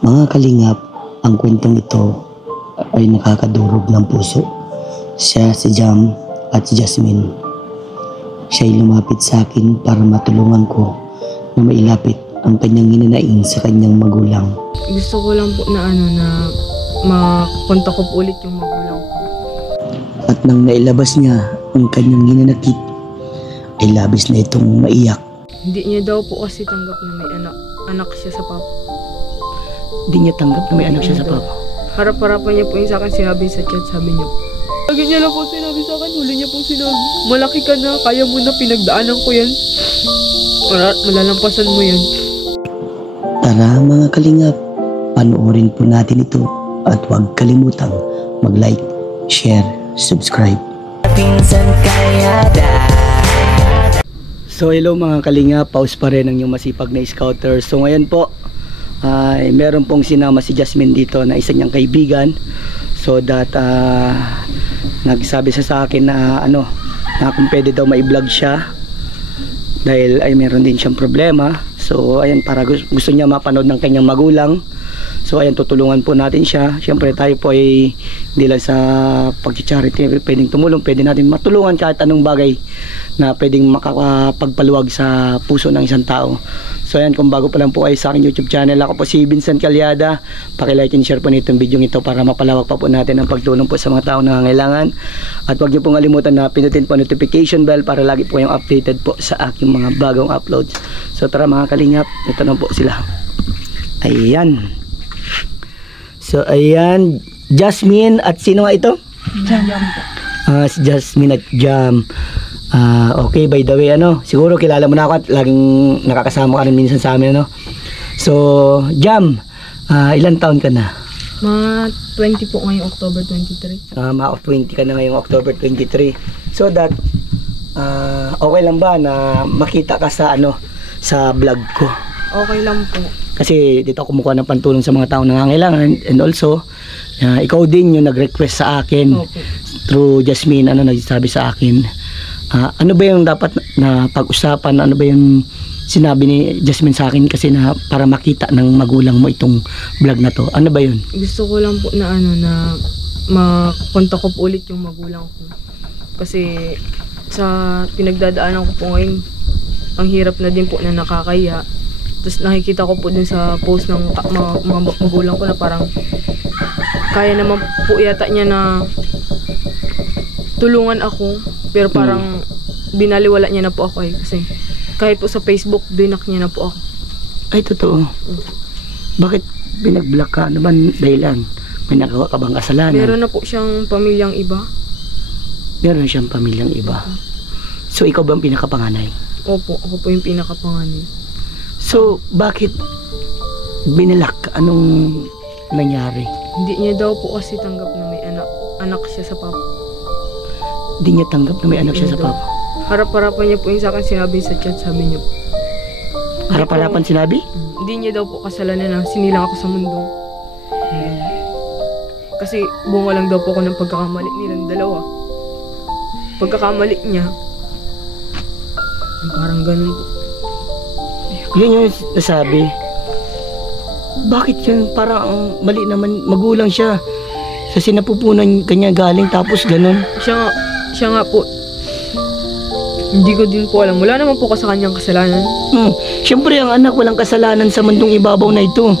Mga kalingap, ang kwentong ito ay nakakadurog ng puso. Siya si Jam at si Jasmine. Siya ay lumapit sa akin para matulungan ko na mailapit ang kanyang hinanaing sa kanyang magulang. Gusto ko lang po na makontak ko po ulit yung magulang ko. At nang nailabas niya ang kanyang hinanakit, ay labis na itong maiyak. Hindi niya daw po kasi tanggap na may anak siya sa papa. Hindi niya tanggap na may anak siya sa papa. Harap-harapan niya po yung sa akin sinabi sa chat, sabi niya po. Lagi niya lang po sinabi sa akin, huli niya pong sinabi. Malaki ka na, kaya mo na, pinagdaanan ko yan. Malalampasan mo yan. Tara mga kalingap, panoorin po natin ito at huwag kalimutang mag-like, share, subscribe. So hello mga kalingap, pause pa rin ang inyong masipag na scouter. So ngayon po, meron pong sinama si Jasmine dito na isa niyang kaibigan. So that nagsabi siya sa akin na na kung pwede daw ma-vlog siya dahil ay meron din siyang problema. So ayan, para gusto niya mapanood ng kanyang magulang. So ayan, tutulungan po natin siya. Siyempre tayo po ay hindi lang sa pag-charity pwedeng tumulong, pwede natin matulungan kahit anong bagay na pwedeng makapagpaluwag sa puso ng isang tao. So ayan, kung bago pa lang po ay sa aking YouTube channel, ako po si Vincent Calyada. Paki-like and share po nitong video ito para mapalawak pa po natin ang pagtulong po sa mga tao na nangangailangan. At huwag niyo pong kalimutan na pinutin po notification bell para lagi po kayong updated po sa aking mga bagong uploads. So tara mga kalingap, ito na po sila. Ayan. So ayan, Jasmine at sino nga ito? Jam. Si Jasmine at Jam. Okay, by the way, siguro kilala mo na ako at laging nakakasama ka rin minsan sa amin, So, Jam, ilang taon ka na? Mga 20 po ngayong October 23. Mga 20 ka na ngayong October 23. So that, okay lang ba na makita ka sa sa vlog ko? Okay lang po. Kasi dito ako kumukuha ng pantulong sa mga taong nangangailangan, and also ikaw din yung nag-request sa akin. Okay. Through Jasmine, nagsasabi sa akin. Ano ba yung dapat na pag-usapan? Ano ba yung sinabi ni Jasmine sa akin kasi na para makita ng magulang mo itong vlog na to? Ano ba yun? Gusto ko lang po na na makontak ko po ulit yung magulang ko. Kasi sa pinagdadaanan ko po ngayon, ang hirap na din po na nakakaya. Tapos nakikita ko po din sa post ng mga magulang ko na parang kaya naman po yata niya na tulungan ako, pero parang binaliwala niya na po ako kasi kahit po sa Facebook, binak niya na po ako. Ay, totoo. Bakit binag-block ka? Ano ba dahilan? May nagawa ka bang kasalanan? Meron na po siyang pamilyang iba. Meron siyang pamilyang iba. So, ikaw ba ang pinakapanganay? Opo, ako po yung pinakapanganay. So, bakit binalak ka? Anong nangyari? Hindi niya daw po kasi tanggap na may anak siya sa papa. Hindi niya tanggap na may anak siya sa papa? Harap-harapan niya po yung sa akin sinabi sa chat, sabi niya po. Harap-harapan sinabi? Hindi niya daw po kasalanan na sinilang ako sa mundo. Kasi bunga lang daw po ako ng pagkakamali nilang dalawa. Pagkakamali niya, parang ganun po. Yun yung nasabi. Bakit yun? Parang mali naman. Magulang siya. Sa sinapupunan kanya galing tapos ganun. Siya nga po. Hindi ko din po alam. Wala naman po ka sa kanyang kasalanan. Siyempre ang anak walang kasalanan sa mundong ibabaw na ito.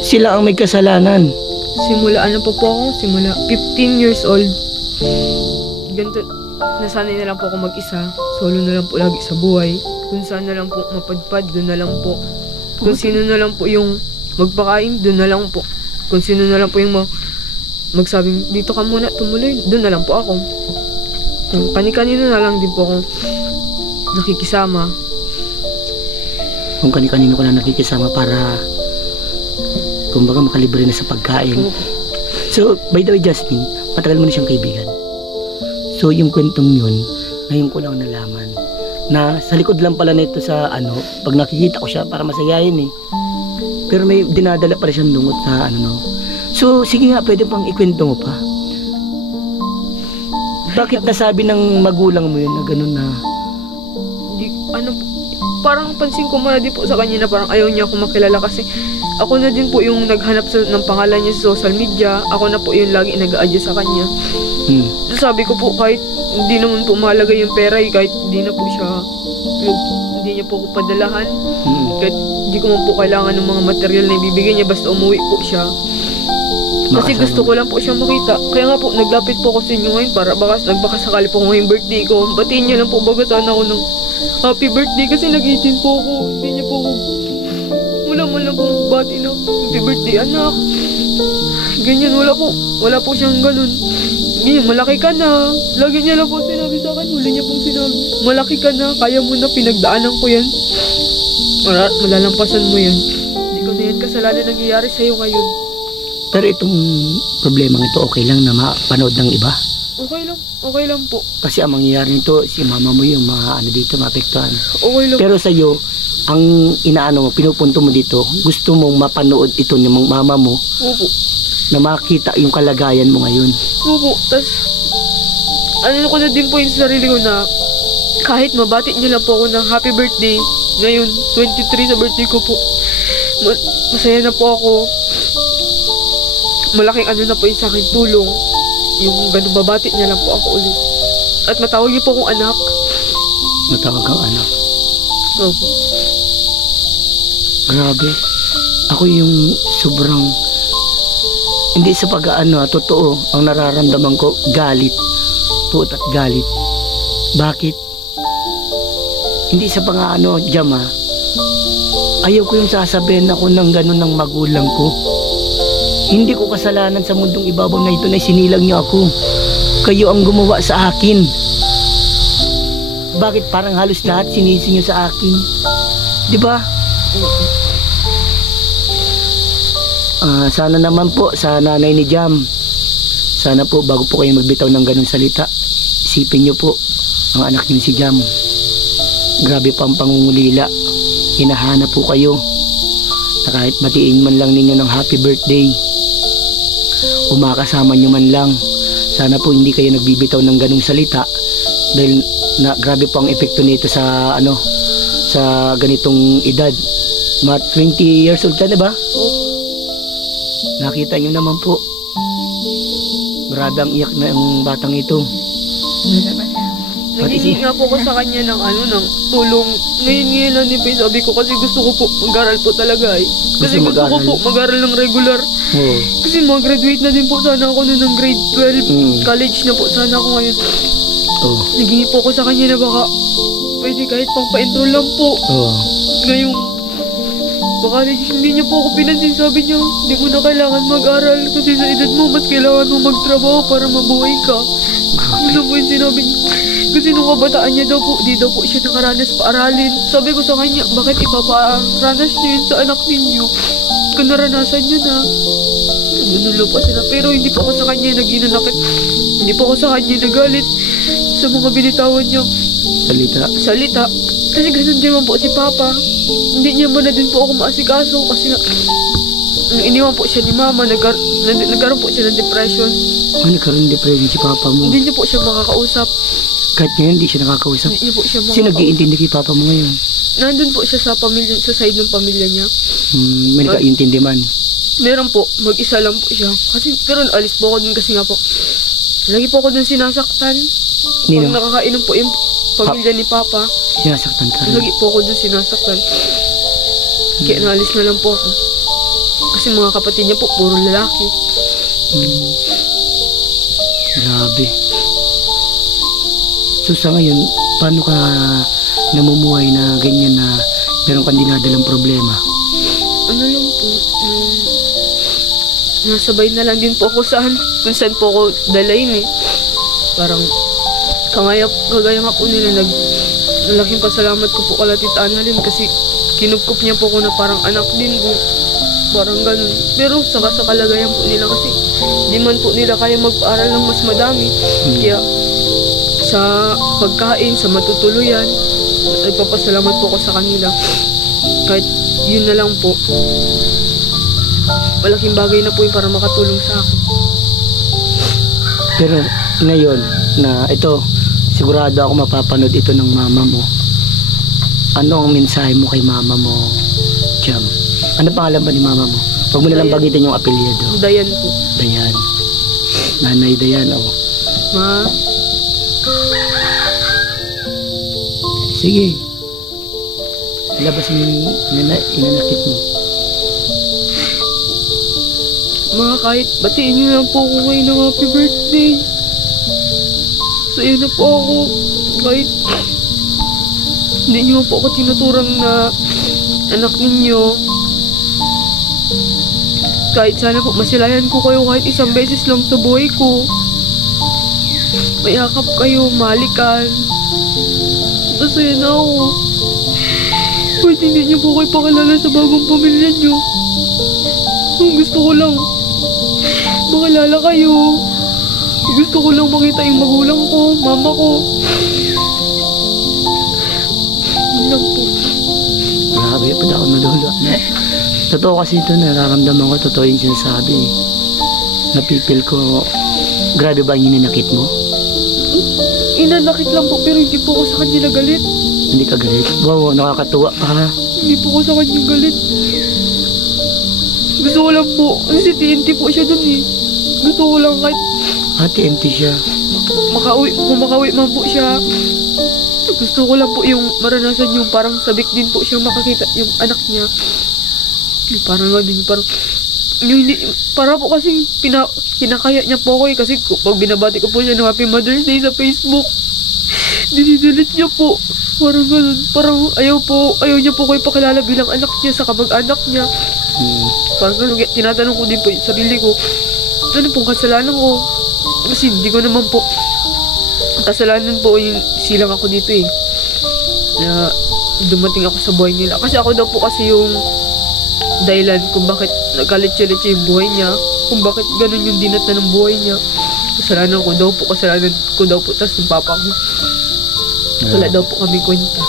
Sila ang may kasalanan. Simula po ako? Simula 15 years old. Ganito. Nasanay na lang po ako mag-isa. Solo na lang po lagi sa buhay. Kung saan na lang po mapadpad, doon na lang po. Kung sino na lang po yung magpakain, doon na lang po. Kung sino na lang po yung magsabing, dito ka muna, tumuloy, doon na lang po ako. Kung kani-kanino na lang din po akong nakikisama. Kung kani-kanino ko na nakikisama para kumbaga makalibre na sa pagkain. So, by the way, Jasmine, matagal mo na siyang kaibigan. So, yung kwentong yun, ngayon ko lang nalaman na sa likod lang pala nito sa pag nakikita ko siya para masayahin pero may dinadala pa rin siyang dungot sa So, sige nga, pwede pang ikwento mo pa. Bakit nasabi ng magulang mo yun na gano'n na? Parang pansin ko muna din po sa kanya na parang ayaw niya ako makilala kasi Ako na din po yung naghanap ng pangalan niya sa social media. Ako na po yung lagi nag-a-adjust sa kanya. Sabi ko po, kahit hindi naman po mahalaga yung pera, kahit hindi na po siya, hindi niya po ko padalahan. Kahit hindi ko man po kailangan ng mga material na ibibigay niya, basta umuwi po siya. Kasi gusto ko lang po siyang makita. Kaya nga po, naglapit po ako sa inyo ngayon para baka sakali po ngayong birthday ko. Batiin niya lang po bagataan ako ng happy birthday kasi nag-18 po ako. Hindi niya po ako, wala man lang pong bati na happy birthday anak. Ganyan, wala po siyang ganun. Ganyan, malaki ka na. Lagi niya lang po sinabi sa akin, huli niya pong sinabi, malaki ka na, kaya mo na, pinagdaanan ko yan. Malalampasan mo yan. Hindi ko na yan kasalanan nangyayari sa'yo ngayon. Pero itong problemang ito, okay lang na mapanood ng iba? Okay lang po. Kasi ang mangyayari nito, si mama mo yung dito, maapektuhan. Okay lang. Pero sa'yo, ang inaano mo, pinupunto mo dito, gusto mong mapanood ito ng mama mo. Opo. Na makita yung kalagayan mo ngayon. Opo. Tapos, ko na din po yung sarili ko na kahit mabati niyo lang po ako ng happy birthday, ngayon, 23 sa birthday ko po, masaya na po ako. Malaking na po yung sa akin tulong. Yung ganun babati niya lang po ako ulit. At matawag niyo po akong anak. Matawag kang anak? Opo. Grabe. Ako yung sobrang hindi sa totoo ang nararamdaman ko, galit. Puot at galit. Bakit? Hindi sa Jam ayaw ko yung sasabihin ako ng ganun ng magulang ko. Hindi ko kasalanan sa mundong ibabaw na ito na sinilang niyo ako. Kayo ang gumawa sa akin. Bakit parang halos lahat sinisi niyo sa akin? Di ba? Sana naman po sa nanay ni Jam. Sana po bago po kayo magbitaw ng ganung salita, isipin niyo po ang anak niyo si Jam. Grabe pa ang pangungulila. Hinahanap po kayo. Na kahit batiin man lang ninyo ng happy birthday, umakasama nyo man lang. Sana po hindi kayo nagbibitaw ng ganung salita dahil grabe po ang epekto nito sa sa ganitong edad. Mga 20 years old ka na ba? Nakita nyo naman po, grabe ang iyak na ang batang ito. Naghihingi nga po ko sa kanya ng tulong. Ngayon lang din po sabi ko kasi gusto ko po mag-aral po talaga Kasi gusto ko po mag-aral ng regular. Kasi mag-graduate na din po sana ako ng grade 12. College na po sana ako ngayon. Naghihingi po ko sa kanya na baka pwede kahit pang pa-enroll lang po. Ngayon, baka hindi niya po ako pinansin. Sabi niya, hindi mo na kailangan mag-aral kasi sa edad mo, mas kailangan mo magtrabaho para mabuhay ka. Ano po yung sinabi niya? Kasi nung kabataan niya daw po, di daw po siya nakaranas paaralin. Sabi ko sa kanya, bakit ipaparanas niyo yun sa anak ninyo? Kung naranasan niyo na. Nanulo pa sila. Pero hindi po ako sa kanya naginanakit. Hindi po ako sa kanya nagalit sa mga binitawan niya. Salita. Kasi ganun din man po si Papa. Hindi niya man na din po ako maasikaso. Kasi nga, iniwan po siya ni Mama. Nagkaroon po siya ng depression. Nagkaroon ng depression si Papa mo? Hindi niya po siya makakausap. Kahit ngayon hindi siya nakakausap? Hindi po siya makakausap. Sino nag-iintindi kay Papa mo ngayon? Nandun po siya sa side ng pamilya niya. May nag-iintindi man? Meron po. Mag-isa lang po siya. Pero alis po ako dun kasi nga po. Lagi po ako dun sinasaktan. Nino? Pag nakakainom po yung pamilya ni Papa. Sinasaktan ka rin? Lagi po ako dun sinasaktan. Kaya naalis na lang po ako. Kasi mga kapatid niya po, puro lalaki. Grabe. So sa ngayon, paano ka namumuhay na ganyan na meron kang dinadalang problema? Ano lang po, nasabay na lang din po ako kung saan po ako dalayin Parang kagaya nga po nila, malaking pasalamat ko po kala Tita Annalyn kasi kinupkup niya po ko na parang anak din ko. Parang ganun. Pero sa kalagayan po nila kasi di man po nila kaya mag-aaral ng mas madami. Kaya sa pagkain, sa matutuluyan, nagpapasalamat po ako sa kanila. Kahit yun na lang po. Malaking bagay na po yun para makatulong sa akin. Pero ngayon na ito, sigurado ako mapapanood ito ng mama mo. Ano ang mensahe mo kay mama mo, Jam? Ano pangalan ba ni mama mo? Huwag mo nalang Dayan. bagitin yung apelyido. Dayan po. Dayan. Nanay Dayan, oh. Ma, Sige. Ilabas mo yung inanakit mo. ma, kahit batiin niyo lang po ako ngayon ng happy birthday. Saya na po ako. Kahit hindi niyo po ako tinuturang na anak ninyo. Kahit sana po masilayan ko kayo kahit isang beses lang sa buhay ko. Mayakap kayo, malikan. Masaya na ako. Kahit hindi niyo po kayo pakilala sa bagong pamilya niyo. Ang gusto ko lang makilala kayo. Gusto ko lang makita yung magulang ko, mama ko. Yun lang po. Grabe, pala ako nalulo. Totoo kasi ito, nararamdaman ko, totoo yung sinasabi. Napipil ko, grabe ba yung ninakit mo? Inanakit lang po pero hindi po ako sa kanya galit. Hindi ka galit? Wow, nakakatuwa ka ha. Hindi po ako sa kanya galit. Gusto ko lang po, kasi TNT po siya dun eh. Gusto ko lang kahit TNT siya. kung makauwi man po siya. Gusto ko lang po yung maranasan yung parang sabik din po siyang makakita yung anak niya. Yung parang gano'n, parang yung hindi, para po kasing kinakaya niya po ako eh. Kasi pag binabati ko po siya ng Happy Mother's Day sa Facebook, dinidelete niya po. Parang gano'n, parang ayaw niya po ko ipakilala bilang anak niya sa kamag-anak niya. Parang gano'n, tinatanong ko din po yung sarili ko, ano pong kasalanan ko? Kasi hindi ko naman po kasalanan po yung silang ako dito eh. Na dumating ako sa buhay nila. Kasi ako daw po kasi yung dahilan kung bakit nagkalit-litsi yung buhay niya. Kung bakit ganun yung dinata ng buhay niya. Kasalanan ko daw po. Tas yung papa ko. Wala daw po kami kwenta.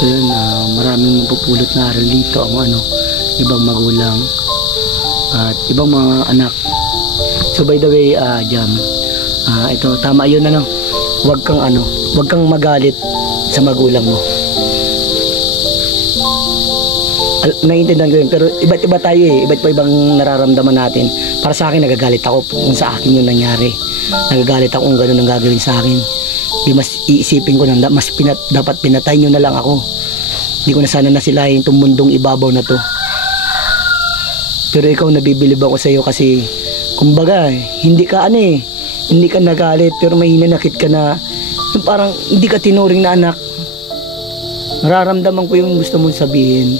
So yun, maraming mapupulot na aral dito ang ibang magulang at ibang mga anak. So by the way, Jam, ito tama yun huwag kang magalit sa magulang mo. Naiintindihan ko yun, pero iba't iba tayo eh. Iba't ibang nararamdaman natin. Para sa akin, nagagalit ako kung sa akin yung nangyari. Nagagalit ako kung gano'n ang gagawin sa akin. Di mas iisipin ko na dapat pinatay nyo na lang ako. Hindi ko na sana nasilahin itong mundong ibabaw na to. Pero ikaw, nabibilib ako sa iyo kasi kumbaga, hindi ka nagalit pero may hinanakit ka na yung parang hindi ka tinuring na anak. Nararamdaman ko yung gusto mong sabihin.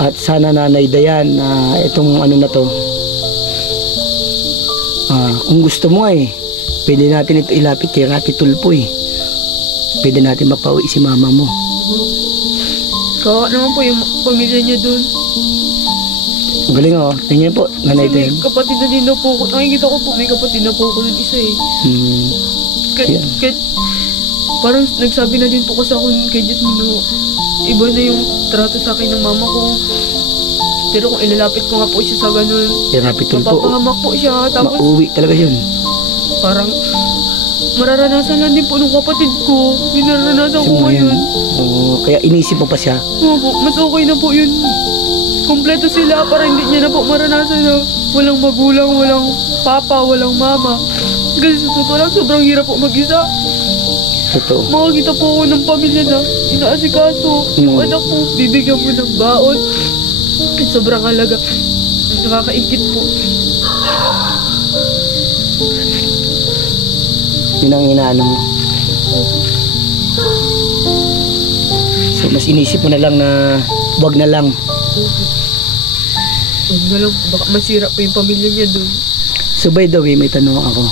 At sana Nanay Dayan, itong na to, kung gusto mo pwede natin ito ilapit kay Rati Tulpo pwede natin mapauwi si mama mo. Kawa naman po yung pamilya niya dun. Ang galing tingin po, Nanay Kasi may Dayan. kapatid na din na po ako. Nakikita ko po, may kapatid na po ako dun isa eh. Kahit parang nagsabi na din po kasi ako kay Jasmine, iba na yung trato sa akin ng mama ko. Pero kung ilalapit ko nga po siya sa ganun, Rati Tulpo, mapapangamak po siya. Tapos mauwi talaga yun. parang mararanasan lang din po ng kapatid ko. Yung nararanasan ko ngayon. Kaya inisip mo pa siya. Mas okay na po yun. Kompleto sila para hindi niya na po maranasan na walang magulang, walang papa, walang mama. Kasi sa totoo lang, sobrang hirap po mag-isa. Totoo. Makakita po ako ng pamilya na inaasikaso. Yung anak ko, bibigyan mo ng baon. At sobrang halaga. Nakakaingit po. Yun ang inaano mo. So mas inisip mo na lang na wag na lang. Huwag na lang, baka masira pa yung pamilya niya dun. So by the way, may tanong ako.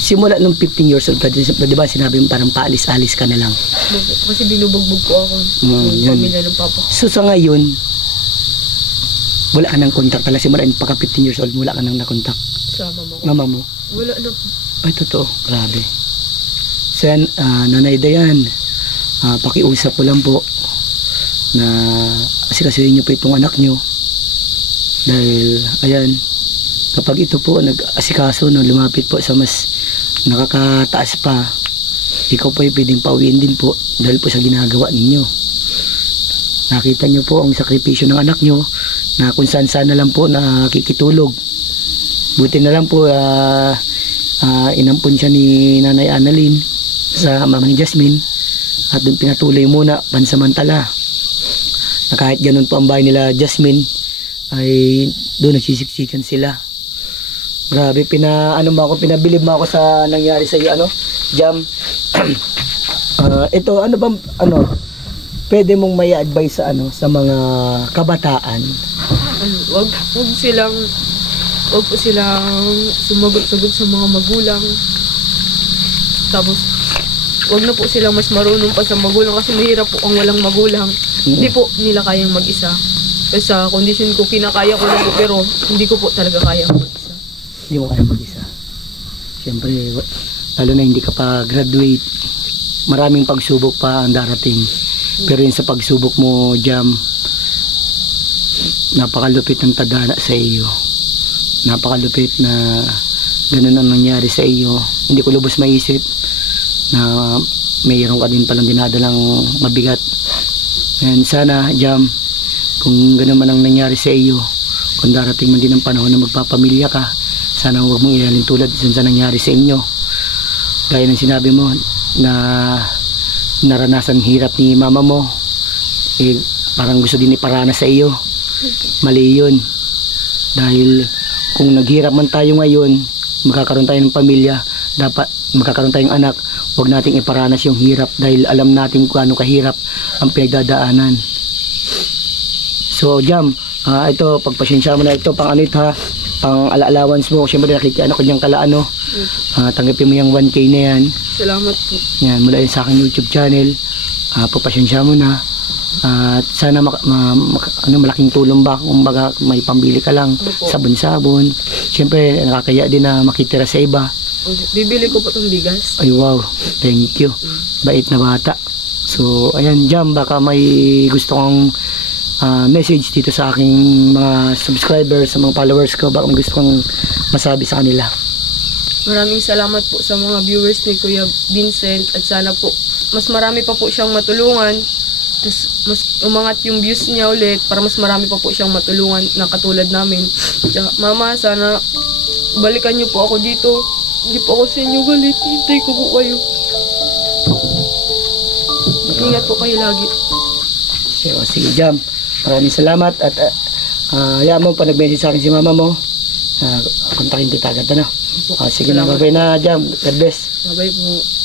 Simula nung 15 years old ka, di ba sinabi mo parang paalis-alis ka na lang? Kasi binubugbog ko ako yung yun. pamilya ng papa ko. So sa ngayon, wala ka nang kontak pala. Simula pagka 15 years old, wala ka nang nakontak. Sa mama ko. Mama mo? Wala na po. Ay, totoo. Grabe. So yan, Nanay Dayan, pakiusap ko lang po na asikasuhin niyo po itong anak niyo. Dahil, ayan, kapag ito po nag-asikaso, lumapit po sa mas nakakataas pa, ikaw po ay pwedeng pauwiin din po dahil po sa ginagawa ninyo. Nakita nyo po ang sakripisyo ng anak nyo na kung saan na lang po nakikitulog. Buti na lang po inampun siya ni Nanay Annalyn sa mama ni Jasmine at doon pinatuloy muna pansamantala. Na kahit ganun po ang bahay nila Jasmine ay doon nagsisiksikan sila. Grabe, pinabilib mo ako sa nangyari sa iyo, Jam. Ito, pwede mong may advice sa mga kabataan? Wag po silang sumagot-sagot sa mga magulang. Tapos, wag na po silang mas marunong pa sa magulang kasi mahirap po ang walang magulang. Hindi po nila kayang mag-isa. Kasi sa condition ko, kinakaya ko lang po, pero hindi ko po talaga kaya mag-isa. Hindi mo kaya mag-isa. Siyempre, lalo na hindi ka pa graduate, maraming pagsubok pa ang darating. Pero yun sa pagsubok mo, Jam, napakalupit ng tadhana sa iyo. Napakalupit na ganun ang nangyari sa iyo. Hindi ko lubos maisip na mayroon ka din palang dinadalang mabigat. And sana, Jam, kung ganun man ang nangyari sa iyo, kung darating man din ang panahon na magpapamilya ka, sana huwag mong ihalin tulad sa nangyari sa inyo. Gaya ng sinabi mo na naranasan hirap ni mama mo, parang gusto din iparanas sa iyo. Mali yun. Dahil kung naghirap man tayo ngayon, magkakaroon tayo ng pamilya, dapat magkakaroon tayong anak, huwag nating iparanas yung hirap dahil alam natin kung ano kahirap ang pinagdadaanan. So, Jam, ito, pagpasensya mo na ito, pang pang allowance mo. Siyempre, nakikiano ko niyang kalaano. Tanggapin mo yung 1K na yan. Salamat po. Yan, mula yun sa aking YouTube channel. Pagpasensya mo na. At sana malaking tulong ba kung baga may pambili ka lang, sabon-sabon. Siyempre, nakakaya din na makitira sa iba. Bibili ko po itong bigas. Ay, wow. Thank you. Bait na bata. So, ayan, Jam, baka may gusto kong message dito sa aking mga subscribers, sa mga followers ko, baka may gusto kong masabi sa kanila. Maraming salamat po sa mga viewers ni Kuya Vincent at sana po mas marami pa po siyang matulungan, tapos mas umangat yung views niya ulit para mas marami pa po siyang matulungan na katulad namin. Tsaka, Mama, sana balikan niyo po ako dito. Hindi po ako sa inyo galit. Hintay ko po kayo. Ingat po kayo lagi. So, sige, Jam. Maraming salamat at hayaan mo pa nag-message sa akin si mama mo. Kontakin kita agad, Sige na, bye-bye na, Jam. God bless. Bye-bye po.